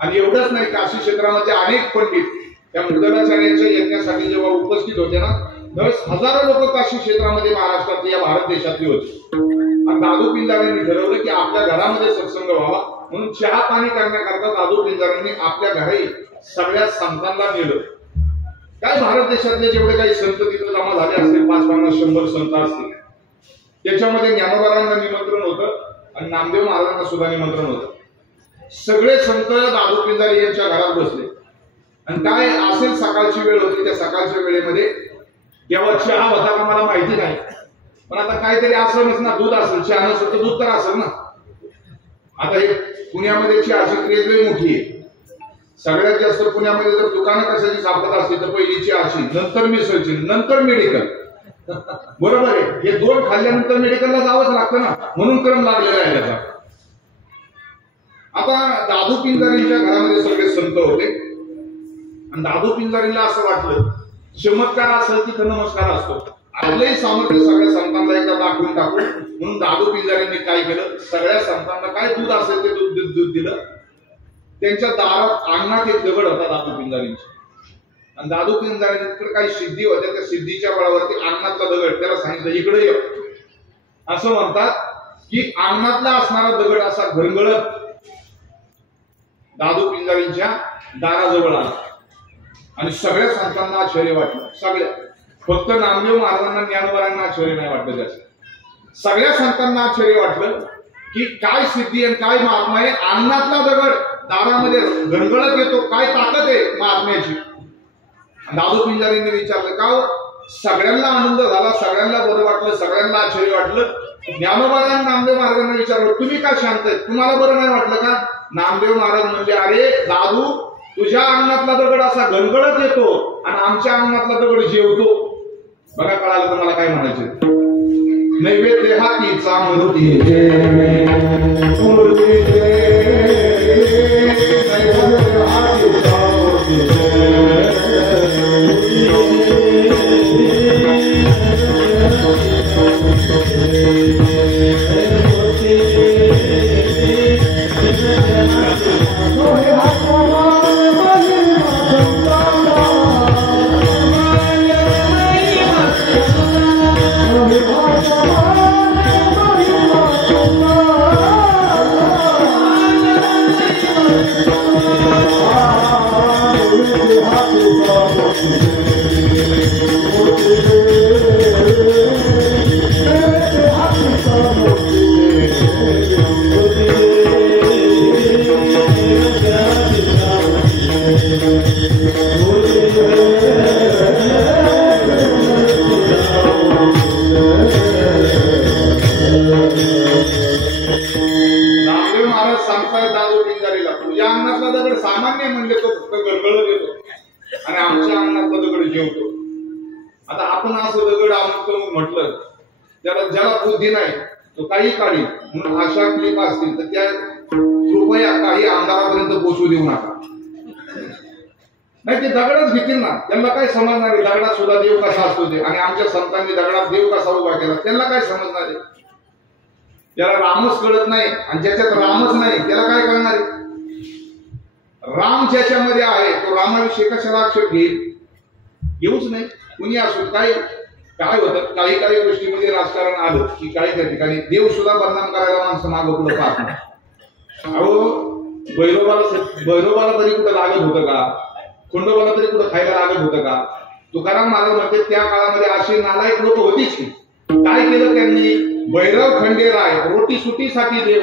आणि एवढंच नाही, काशी क्षेत्रामध्ये अनेक पंडित त्या मुदलाचार्यांच्या यज्ञासाठी जेव्हा उपस्थित होते ना त्यावेळेस हजारो लोक काशी क्षेत्रामध्ये महाराष्ट्रातली या भारत देशातली होती. आणि दादू पिंजाऱ्यांनी ठरवलं की आपल्या घरामध्ये सत्संग व्हावा म्हणून चहा पाणी करण्याकरता दादू पिंजाऱ्यांनी आपल्या घरी सगळ्या संतांना नेलं. काय भारत देशातले जेवढे काही संत तिथे जमा झाले असतील 550-100 संत असतील, त्याच्यामध्ये ज्ञानोबारांना निमंत्रण होतं आणि नामदेव महाराजांना सुद्धा निमंत्रण होतं. सगळे संत दादू पिंजारी यांच्या घरात बसले आणि काय असेल सकाळची वेळ होती, त्या सकाळच्या वेळेमध्ये तेव्हा चहा होता का मला माहिती नाही, पण आता काहीतरी असलंच ना, दूध असेल, चहा नसेल तर दूध तर असेल ना. आता हे पुण्यामध्ये चहाची क्रेज लई मोठी आहे. सगळ्यात जास्त पुण्यामध्ये जर दुकानं कशाची सापडत असतील तर पहिली चहाची, नंतर मिसळची, नंतर मेडिकल. बरोबर आहे, हे 2 खाल्ल्यानंतर मेडिकलला जावंच लागतं ना, म्हणून क्रम लागलेला आहे त्याचा. आता दादू पिंजारींच्या घरामध्ये सगळे संत होते आणि दादू पिंजारीला असं वाटलं चमत्कार असेल तिथं नमस्कार असतो, आपलंही सामर्थ्य सगळ्या संतांना एकदा दाखवून टाकू म्हणून दादू पिंजारींनी काय केलं, सगळ्या संतांना काय दूध असेल ते दूध दिलं. त्यांच्या दारात अंगणात एक दगड होता दादू पिंजारींची, आणि दादू पिंजारींकडे काही सिद्धी होत्या, त्या सिद्धीच्या बळावरती अंगणातला दगड त्याला सांगितलं इकडे ये. असं म्हणतात की अंगणातला असणारा दगड असा घरंगळत दादू पिंजारींच्या दाराजवळ आला आणि सगळ्या संतांना आश्चर्य वाटलं. सगळ्या, फक्त नामदेव महाराजांना ज्ञानोबारांना आश्चर्य नाही वाटलं, त्याचं सगळ्या संतांना आश्चर्य वाटलं की काय सिद्धी आणि काय महात्मा आहे. अंगणातला दगड दारामध्ये घरंगळत येतो, काय ताकद आहे महात्म्याची. दादू पिंजारींनी विचारलं का? सगळ्यांना आनंद झाला, सगळ्यांना बरं वाटलं, सगळ्यांना आश्चर्य वाटलं. ज्ञानोबारांना नामदेव महाराजांना विचारलं तुम्ही का शांत आहे, तुम्हाला बरं नाही वाटलं का? नामदेव महाराज म्हणजे अरे दादू, तुझ्या अंगणातला दगड असा घनगळत येतो आणि आमच्या अंगणातला दगड जेवतो. बघा कळालं तुम्हाला काय म्हणायचं. नैवेद्य हातीचा मूर्ती नामदेव महाराज सांगताय दादू पिंजारीला, तुझ्या अंगणातला दगड सामान्य म्हणले तो फक्त गळगळत येतो आणि आमच्या अंगणातला दगड जेवतो. आता आपण असं दगड आमचं म्हटलं त्याला ज्याला बुद्धी नाही तो काही काढी म्हणून अशा क्लिप असतील तर त्या कृपया काही अंधारापर्यंत पोहोचू देऊ नका. नाही ते दगडच घेतील ना, त्यांना काय समजणार आहे दगडात सुद्धा देव कसा असतो ते, आणि आमच्या संतांनी दगडात देव कसा उभा केला त्यांना काय समजणार आहे. त्याला रामच कळत नाही आणि ज्याच्यात रामच नाही त्याला काय कळणार आहे. राम ज्याच्यामध्ये आहे तो रामाविषयी कशाला आक्षेप घेईल, घेऊच नाही. कुणी असो काय काय होतं, काही काही गोष्टीमध्ये राजकारण आलं की काही त्या ठिकाणी देव सुद्धा बदनाम करायला माणसं मागं पुढे पाहत नाही. अहो भैरोबाला तरी कुठं लागत होतं का, खंडोबाला तरी कुठं खायला लागत होतं का. तुकाराम महाराज म्हणते त्या काळामध्ये अशी नालायक लोक होतीच की. काय केलं त्यांनी, भैरव खंडेराय रोटी सुटीसाठी देव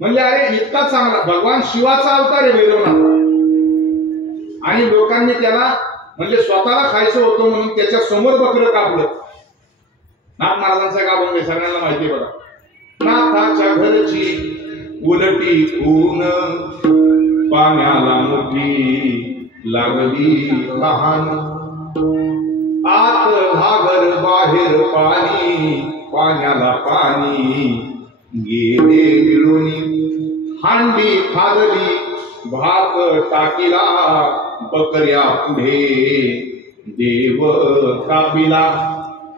म्हणजे अरे इतका चांगला भगवान शिवाचा अवतार आहे भैरवनाथ, आणि लोकांनी त्याला म्हणजे स्वतःला खायचं होतं म्हणून त्याच्या समोर बकरं कापलं. नाथ महाराजांचा का म्हणजे सगळ्यांना माहिती आहे बघा. नाथाच्या घरची उलटी खून पाण्याला मोठी लागली लहान, आत घागर बाहेर पाणी पाण्याला पाणी गेले मिळून, हांडी फादली भात टाकीला बकऱ्या पुढे देव कापिला.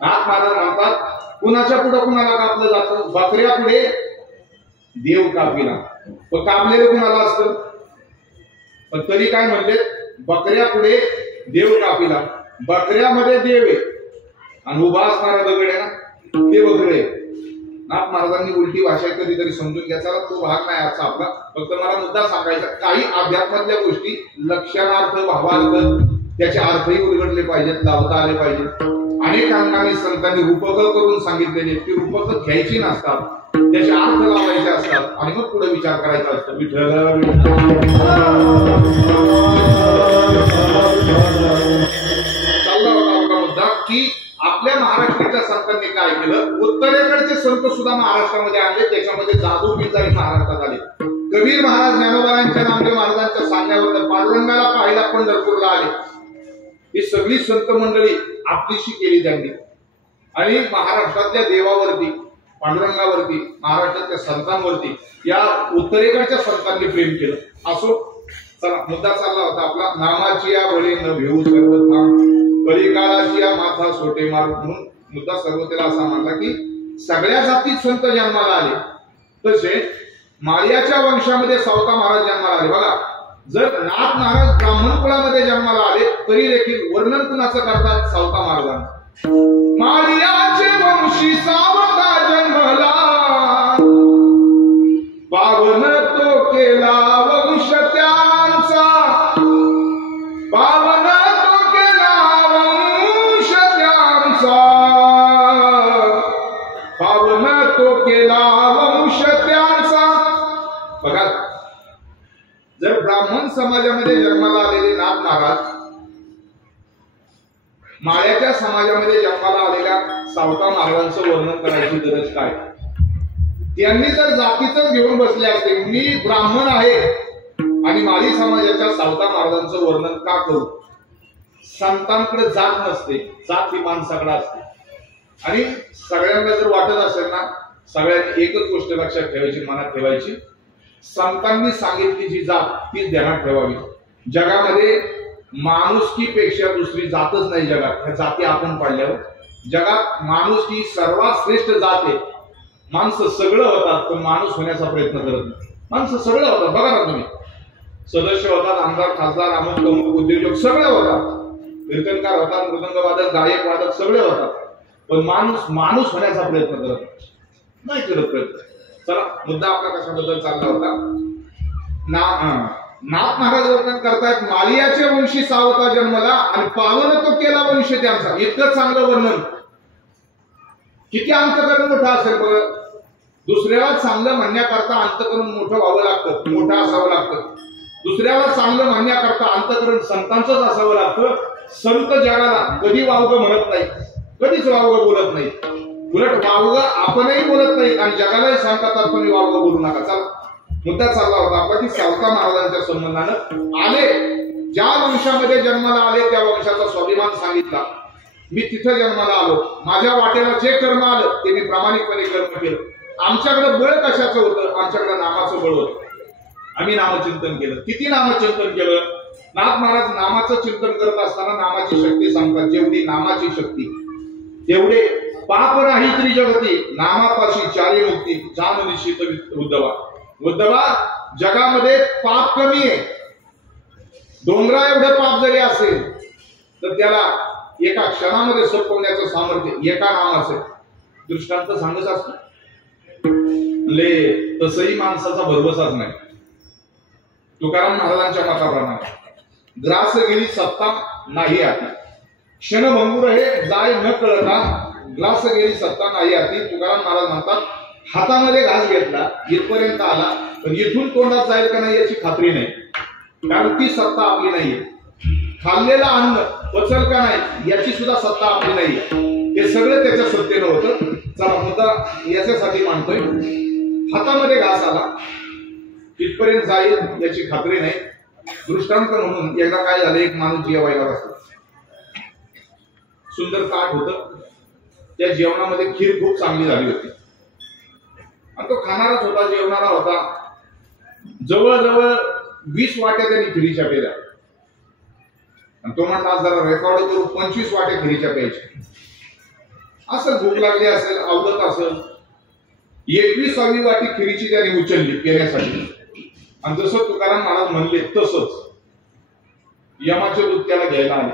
नाथ महाराज म्हणतात कुणाच्या पुढे कुणाला कापलं जातं, बकऱ्या पुढे देव कापिला. पण कापलेलं कुणाला असतं, पण तरी काय म्हणले बकऱ्या पुढे देव कापिला. बकऱ्यामध्ये देव आहे आणि उभा असणारा दगड आहे ना ते बकरे. नाथ महाराजांनी उलटी भाषा कधीतरी समजून घ्यायचा, तो भाग नाही आजचा आपला. फक्त मला मुद्दा सांगायचा, काही अध्यात्मातल्या गोष्टी लक्षणार्थ भावार्थ त्याचे अर्थही उलगडले पाहिजेत, लावता आले पाहिजेत. अनेक अंगाने संतांनी रूपक करून सांगितलेले, ती रूपक घ्यायची नसतात, त्याचे अर्थ लावायचे असतात आणि मग पुढे विचार करायचा असतो. विठ्ठल चालला होता आपला मुद्दा की आपल्या महाराष्ट्राच्या संतांनी काय केलं, उत्तरेकडचे संत सुद्धा महाराष्ट्रामध्ये आणले, त्याच्यामध्ये दादू पिंजारी महाराष्ट्रात आले. कबीर महाराज ज्ञानोबांच्या नामदेव महाराजांच्या सांगण्यावर पांडुरंगाला पाहायला पंढरपूरला आले. ही सगळी संत मंडळी आपलीशी केली त्यांनी, आणि महाराष्ट्रातल्या देवावरती पांडुरंगावरती महाराष्ट्रातल्या संतांवरती या उत्तरेकडच्या संतांनी प्रेम केलं. असो चला मुद्दा चालला होता आपला, नामाची या बळी न भेऊ सर्वथाम बलिकालाची या माथा सोटे मार. म्हणून मुद्दा सर्वतेला असा मानला की सगळ्या जातीत संत जन्माला आले. तसे माळियाच्या वंशामध्ये सावता महाराज जन्माला आले. बघा जर नाथ महाराज ब्राह्मण कुळामध्ये जन्माला आले तरी देखील वर्णन कुणाचं करतात, सावता महाराजांचं. माळियाचे वंशी सावता जन्मला पावन तो केला वंश त्यांचा, पावन तो केला वंश त्यांचा, पावन तो केला वंश त्यांचा. बघा जर ब्राह्मण समाजामध्ये जन्माला आलेले नाथ महाराज माळ्याच्या समाजामध्ये जन्माला आलेल्या सावता महाराजांचं वर्णन करायची गरज काय. त्यांनी जर जातीच घेऊन बसले असते, मी ब्राह्मण आहे आणि माळी समाजाच्या सावता महाराजांचं वर्णन का करू. संतांकडे जात नसते, जात ही माणसाकडे असते. आणि सगळ्यांना जर वाटत असेल ना, सगळ्यांनी एकच गोष्ट लक्षात ठेवायची, मनात ठेवायची, संतांनी सांगितली जी जात तीच ध्यानात ठेवावी. जगामध्ये माणुसकीपेक्षा दुसरी जातच नाही जगात. ह्या जाती आपण पाडल्यावर जगात माणुसकी सर्वात श्रेष्ठ जात आहे. माणसं सगळं होतात पण माणूस होण्याचा प्रयत्न करत नाही. माणसं सगळं होतात, बघा ना तुम्ही, सदस्य होतात, आमदार खासदार अमुक तमुक उद्योजक सगळे होतात, कीर्तनकार होतात, मृदंगवादक गायक वादक सगळे होतात, पण माणूस होण्याचा प्रयत्न करत नाही करत प्रयत्न. चला मुद्दा आपला कशाबद्दल चालला होता. नाथ महाराज वर्णन करतायत माळियाच्या वंशी सावता जन्मला आणि पावन तो केला वंश त्यांचा. इतकं चांगलं वर्णन, किती अंतकरण मोठं असेल बघ. दुसऱ्याला चांगलं म्हणण्याकरता अंतकरण मोठं व्हावं लागतं, मोठं असावं लागतं. दुसऱ्याला चांगलं म्हणण्याकरता अंतकरण संतांचंच असावं लागतं. संत जगाला कधी वावगं म्हणत नाही, कधीच वावगं बोलत नाही. उलट वावग आपणही बोलत नाही आणि जगालाही सांगतात तुम्ही वावग बोलू नका. चला मुद्दा चालला होता आपला की सावता महाराजांच्या संबंधानं आले, ज्या वंशामध्ये जन्माला आले त्या वंशाचा स्वाभिमान सांगितला. मी तिथं जन्माला आलो, माझ्या वाटेला जे कर्म आलं ते मी प्रामाणिकपणे कर्म केलं. आमच्याकडे बळ कशाचं होतं? आमच्याकडे नामाचं बळ होतं. आम्ही नामचिंतन केलं. किती नामचिंतन केलं? नाथ महाराज नामाचं चिंतन करत असताना नामाची शक्ती सांगतात. जेवढी नामाची शक्ती तेवढे पाप नाही तरी जगती, नामापाशी चारी मुक्ती जाण निश्चित उद्धवा. उद्धवा, जगामध्ये पाप कमी आहे. डोंगरा एवढं पाप जरी असेल तर त्याला एका क्षणामध्ये संपवण्याचं सामर्थ्य एका नामाचं. दृष्टांत सांगत असतो तसही माणसाचा भरवसाच नाही. तुकाराम महाराजांच्या मताप्रमाणे ग्रास गेली सत्ता नाही आती, क्षणभंगुर हे जाय न कळता ग्रास गेली सत्ता नाही आती. तुकाराम महाराज म्हणतात हातामध्ये घास घेतला इथपर्यंत आला, पण इथून तोंडात जाईल का नाही याची खात्री नाही, कारण ती सत्ता आपली नाहीये. खाल्लेलं अन्न पचल का नाही याची सुद्धा सत्ता आपली नाहीये. हे सगळं त्याच्या सत्तेनं होतं. चला मुद्दा याच्यासाठी मानतोय, हातामध्ये घास आला इथपर्यंत जाईल याची खात्री नाही. दृष्टांत म्हणून एकदा काय झालं, एक माणूस जेवायला बसला. सुंदर ताट होतं, त्या जेवणामध्ये खीर खूप चांगली झाली होती आणि तो खाणाराच होता, जेवणारा होता. जवळजवळ 20 वाट्या त्यांनी खिरीच्या पेल्या आणि तो म्हणला आज जरा रेकॉर्ड करू 25 वाट्या खिरीच्या प्यायच्या. असं भूक लागली असेल, आवडत असेल, 21वी वाटी खिरीची त्याने उचलली पिण्यासाठी. आणि जसं तुकाराम महाराज म्हणले तसंच यमाचे दूत त्याला घ्यायला आले.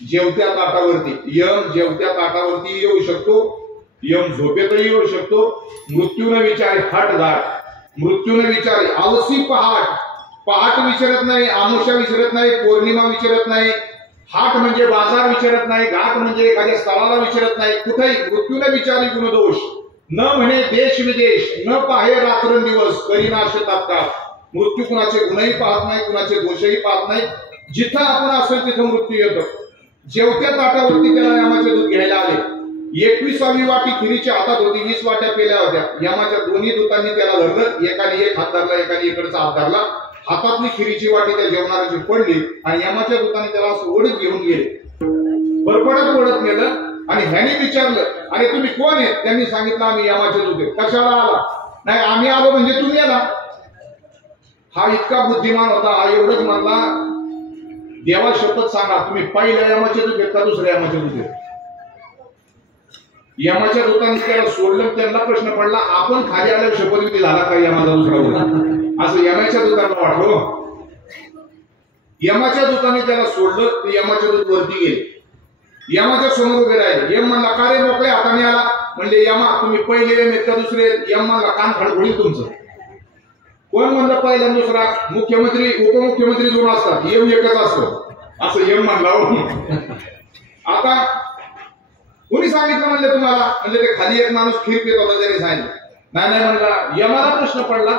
जेवत्या ताटावरती यम जेवत्या ताटावरती येऊ शकतो, यम झोपेतही येऊ शकतो. मृत्यूने विचारे हट घाट, मृत्यूने विचारे आवसी पहाट. पहाट विचारत नाही, आमुषा विचारत नाही, पौर्णिमा विचारत नाही, हाट म्हणजे बाजार विचारत नाही, घाट म्हणजे एखाद्या स्थळाला विचारत नाही. कुठेही मृत्यूने विचारी गुणदोष, न म्हणे देश विदेश, न पाहे रात्रंदिवस, करीनाश तात्काळ. मृत्यू कुणाचे गुणही पाहत नाही, कुणाचे दोषही पाहत नाही. जिथं आपण असेल तिथं मृत्यू येतो. जेवत्या ताटावरती त्याला यमाचे दूत घ्यायला आले. 21वी वाटी खिरीच्या हातात होती, 20 वाट्या पेल्या होत्या. यमाच्या दोन्ही दूतांनी त्याला धरलं, एकाने एक हात धरला, एकाने इकडचा हात धरला. हातातली खिरीची वाटी त्या जेवणाची पडली आणि यमाच्या दूतांनी त्याला असं ओढत घेऊन गेले. बरपडत ओढत नेलं आणि ह्याने विचारलं, अरे तुम्ही कोण आहेत? त्यांनी सांगितलं आम्ही यमाचे दूत आहे. कशाला आला? नाही आम्ही आलो म्हणजे तुम्ही आला. हा इतका बुद्धिमान होता, हा एवढंच म्हणला, देवा शपथ सांगा तुम्ही पहिल्या यमाचे दूत आहेत का दुसऱ्या यमाचे दूत आहेत? यमाच्या दूतांनी त्याला सोडलं. त्यांना प्रश्न पडला, आपण खाली आल्यावर शपथविधी झाला का यमाचा दुसरा होता? असं यमाच्या दूतांना वाटलं. यमाच्या दूतांनी त्याला सोडलं, ते यमाचे दूत वरती गेले. यमाच्या समोर उभे राहिले. यम म्हणला, का रे मोकळे हाताने आला? म्हणले यमा तुम्ही पहिले यम आहेत का दुसरे? यम म्हणला, कान फाड होईल तुमचं. कोण म्हणलं पहिला दुसरा? मुख्यमंत्री उपमुख्यमंत्री 2 असतात, यम एकच असतो असं यम म्हणला. आता कोणी सांगितलं म्हणले तुम्हाला? म्हणजे ते खाली एक माणूस खीर पित होता त्याने सांगितलं. नाही म्हणला. यमाला प्रश्न पडला,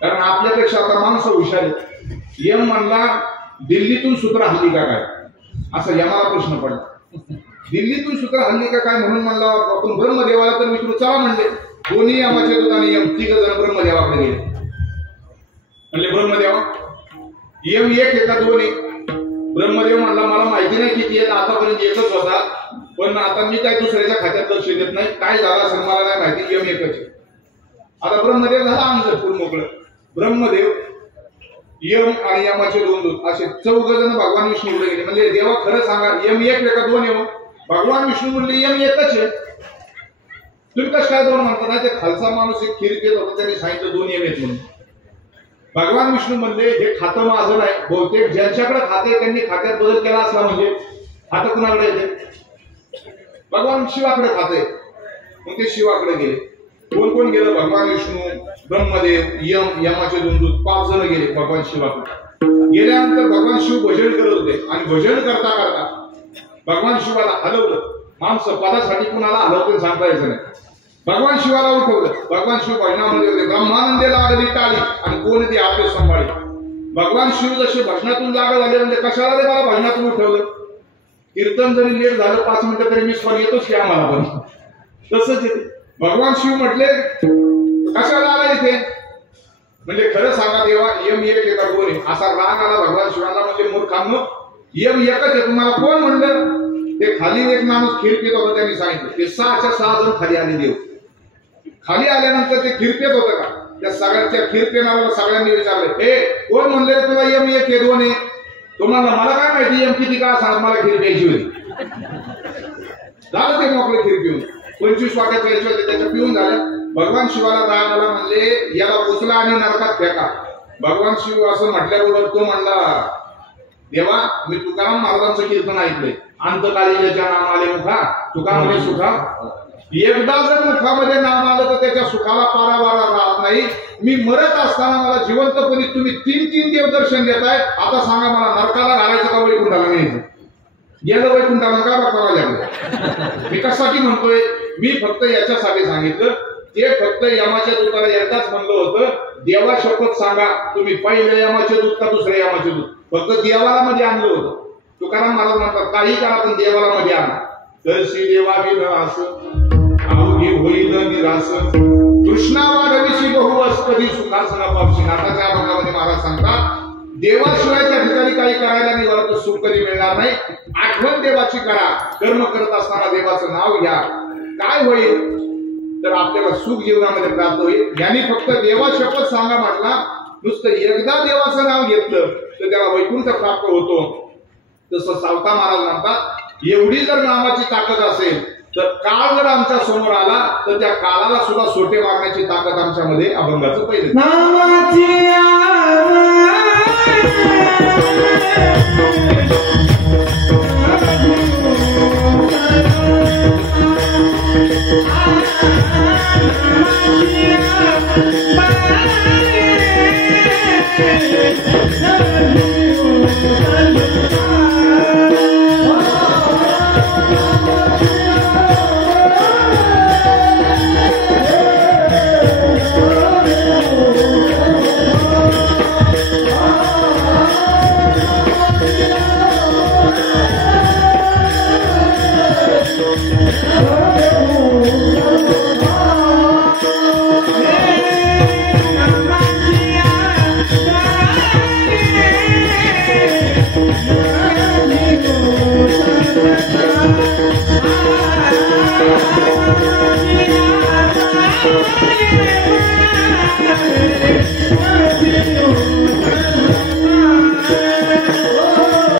कारण आपल्यापेक्षा आता माणसं हुशार आहेत. यम म्हणला, दिल्लीतून सूत्र हल्ली का काय? असं यमाला प्रश्न पडला. दिल्लीतून सूत्र हल्ली का काय म्हणून म्हणला आपण ब्रह्मदेवाला तर विचारू. चला म्हणले. दोन्ही यमाचे दूत आणि यम 3 जण ब्रह्मदेवाकडे गेले. म्हणले ब्रह्मदेवा यम 1 आहे का 2 आहे? ब्रह्मदेव म्हणला मला माहिती नाही किती आहेत, आतापर्यंत एकच होता, पण आता मी काय दुसऱ्याच्या खात्यात लक्ष देत नाही, काय झालं असेल मला नाही माहिती, यम 1च आहे. आता ब्रह्मदेव झाला अंगद फुल मोकळं. ब्रह्मदेव यम आणि यमाचे 2 दूत असे 4 जण भगवान विष्णूकडे गेले. म्हणजे देवा खरं सांगा यम 1 आहे का 2 आहे? भगवान विष्णू म्हणले यम 1च आहे. तुम्ही कसं काय 2 म्हणता? नाही ते खालचा माणूस एक खीर घेत होता, त्याने सांगितलं 2 यम आहेत म्हणून. भगवान विष्णू म्हणले हे खातं माझं नाही, बहुतेक ज्यांच्याकडे खाते त्यांनी खात्यात बदल केला असला म्हणजे खातं कुणाकडे येते? भगवान शिवाकडे खाते. मग ते शिवाकडे गेले. कोण गेलं? भगवान विष्णू, ब्रह्मदेव, यम, यमाचे 2 दूत 5 जण गेले भगवान शिवाकडे. गेल्यानंतर भगवान शिव भजन करत होते आणि भजन करता करता भगवान शिवाला हलवलं. माणसं पदासाठी कुणाला हलवते सांगता यायचं नाही. भगवान शिवाला उठवलं. भगवान शिव भजनामध्ये होते. ब्रह्मानंदे लागली टाळी आणि कोण ती आपले सांभाळी. भगवान शिव जसे भजनातून जागा झाले म्हणजे कशाला रे मला भजनातून उठवलं? कीर्तन जरी लेट झालं 5 मिनिटं तरी मी स्वर येतोच की आम्हाला पण. तसंच येते. भगवान शिव म्हटले कशाला आला इथे, म्हणजे खरं सांगा देवा यम एक आहे का दोन आहे, असा राग आला भगवान शिवांना. म्हणजे मूर्खांनो यम एकच आहे, तुम्हाला कोण म्हणलं. ते खाली एक माणूस खीर पित होता, त्यांनी सांगितलं. ते 6 जण खाली आले. देव खाली आल्यानंतर ते खीर पित होतं का, त्या सगळ्यांच्या खीर पिणाऱ्याला सगळ्यांनी विचारलं, हे कोण म्हणले तुला यम एक आहे दोन आहे. तुम्हाला मला काय माहिती यम किती का सांग, मला खीर प्यायची होती. झालं ते मोकळे खीर पिऊन 25 वाट्या प्यायचे होते, त्याच्या पिऊन झालं. भगवान शिवाला राग आला, म्हणले याला उचला आणि नरकात फेका. भगवान शिव असं म्हटल्याबरोबर तो म्हणला, देवा मी तुकाराम महाराजांचं कीर्तन ऐकलंय, अंतकालीच्या नाम आले मुखा तुका म्हणे सुखा. एकदा जर मुखामध्ये नाम आलं तर त्याच्या सुखाला पारावारा राहत नाही. मी मरत असताना मला जिवंतपणी तुम्ही 3 देव दर्शन देताय. आता सांगा मला नरकाला घालायचं का वैकुंठाला न्यायचं. गेलं वैकुंठाला का बघावं लागलं. मी कशासाठी म्हणतोय, मी फक्त याच्यासाठी सांगितलं. ते फक्त यमाच्या दूताला एकदाच म्हणलं होतं, देवा शपथ सांगा तुम्ही पहिले यमाचे दूत का दुसरे यमाचे दूत. फक्त देवाला मध्ये आणलं होतं. तुकाराम महाराज म्हणतात काही करा पण देवाला मध्ये आणा. तर श्री देवा विलास अवघे होईल निरास, कृष्णा वाढविशी बहु अस्कधी सुखासना पावशी. नाथाच्या अभंगामध्ये महाराज सांगतात, देवाशिवाय त्या ठिकाणी काही करायला नाही, मला तर सुख कधी मिळणार नाही. आठवण देवाची करा, कर्म करत असताना देवाचं नाव घ्या. काय होईल तर आपल्याला सुख जीवनामध्ये प्राप्त होईल. यांनी फक्त देवा शपथ सांगा म्हटला, नुसतं एकदा देवाचं नाव घेतलं तर त्याला वैकुंठ प्राप्त होतो. तसं सावता महाराज म्हणतात, एवढी जर नामाची ताकद असेल तर काळ जर आमच्या समोर आला तर त्या काळाला सुद्धा सोटे मारण्याची ताकद आमच्यामध्ये अभंगाचं पहिले नामाची Yeah.